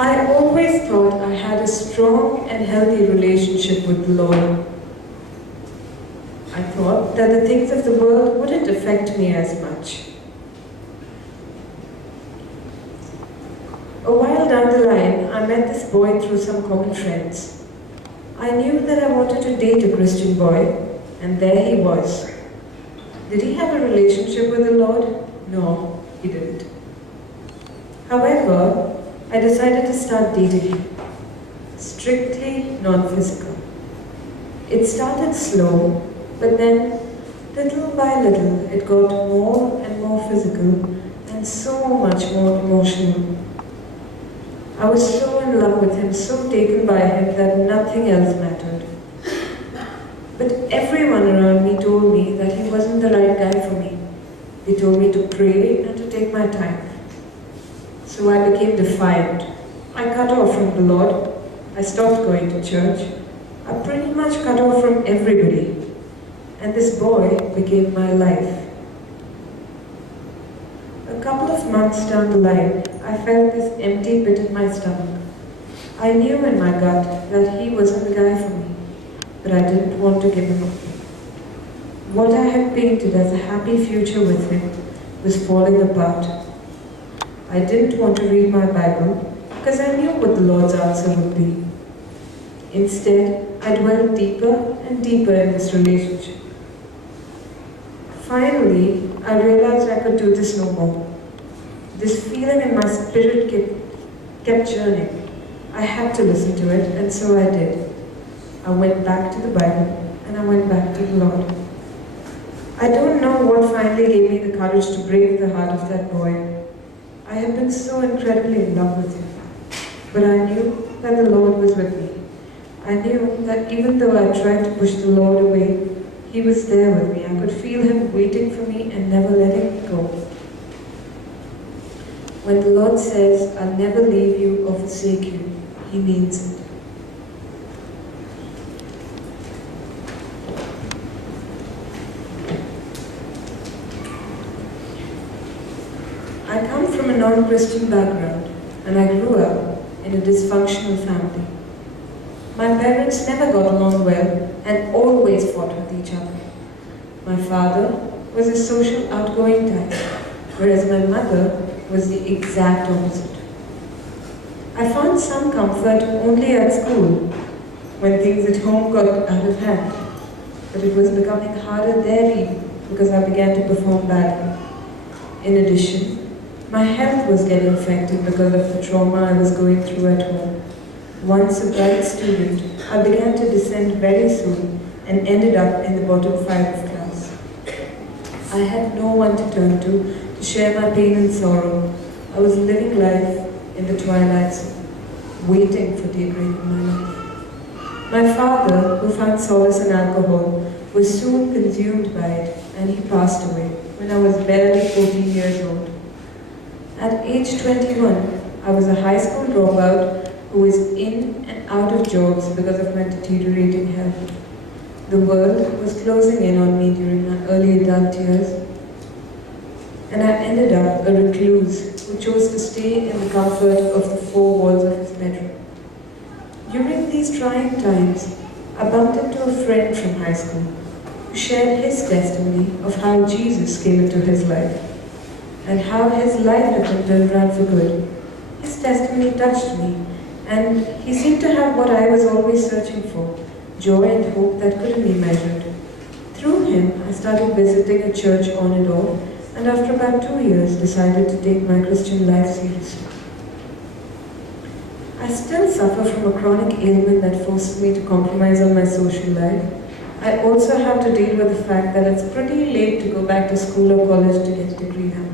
I always thought I had a strong and healthy relationship with the Lord. I thought that the things of the world wouldn't affect me as much. A while down the line, I met this boy through some common friends. I knew that I wanted to date a Christian boy, and there he was. Did he have a relationship with the Lord? No, he didn't. However, I decided to start dating him. Strictly non-physical. It started slow, but then, little by little, it got more and more physical and so much more emotional. I was so in love with him, so taken by him that nothing else mattered. But everyone around me told me that he wasn't the right guy for me. They told me to pray and to take my time. So I became defiant. I cut off from the Lord. I stopped going to church. I pretty much cut off from everybody. And this boy became my life. A couple of months down the line, I felt this empty pit in my stomach. I knew in my gut that he wasn't the guy for me, but I didn't want to give him up. What I had painted as a happy future with him was falling apart. I didn't want to read my Bible because I knew what the Lord's answer would be. Instead, I dwelled deeper and deeper in this relationship. Finally, I realized I could do this no more. This feeling in my spirit kept churning. I had to listen to it, and so I did. I went back to the Bible, and I went back to the Lord. I don't know what finally gave me the courage to break the heart of that boy. I had been so incredibly in love with him. But I knew that the Lord was with me. I knew that even though I tried to push the Lord away, He was there with me. I could feel Him waiting for me and never letting me go. When the Lord says, "I'll never leave you or forsake you," He means it. I come from a non-Christian background, and I grew up in a dysfunctional family. My parents never got along well and always fought with each other. My father was a social outgoing type, whereas my mother was the exact opposite. I found some comfort only at school, when things at home got out of hand, but it was becoming harder there even because I began to perform badly. In addition, my health was getting affected because of the trauma I was going through at home. Once a bright student, I began to descend very soon and ended up in the bottom 5 of class. I had no one to turn to share my pain and sorrow. I was living life in the twilight zone, waiting for daybreak in my life. My father, who found solace in alcohol, was soon consumed by it, and he passed away when I was barely 14 years old. At age 21, I was a high school dropout who was in and out of jobs because of my deteriorating health. The world was closing in on me during my early adult years, and I ended up a recluse who chose to stay in the comfort of the 4 walls of his bedroom. During these trying times, I bumped into a friend from high school who shared his testimony of how Jesus came into his life and how his life had been turned around for good. His testimony touched me, and he seemed to have what I was always searching for, joy and hope that couldn't be measured. Through him, I started visiting a church on and off, and after about 2 years, decided to take my Christian life seriously. I still suffer from a chronic ailment that forces me to compromise on my social life. I also have to deal with the fact that it's pretty late to go back to school or college to get a degree now.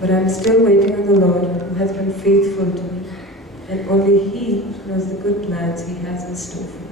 But I'm still waiting on the Lord, who has been faithful to me, and only He knows the good plans He has in store for me.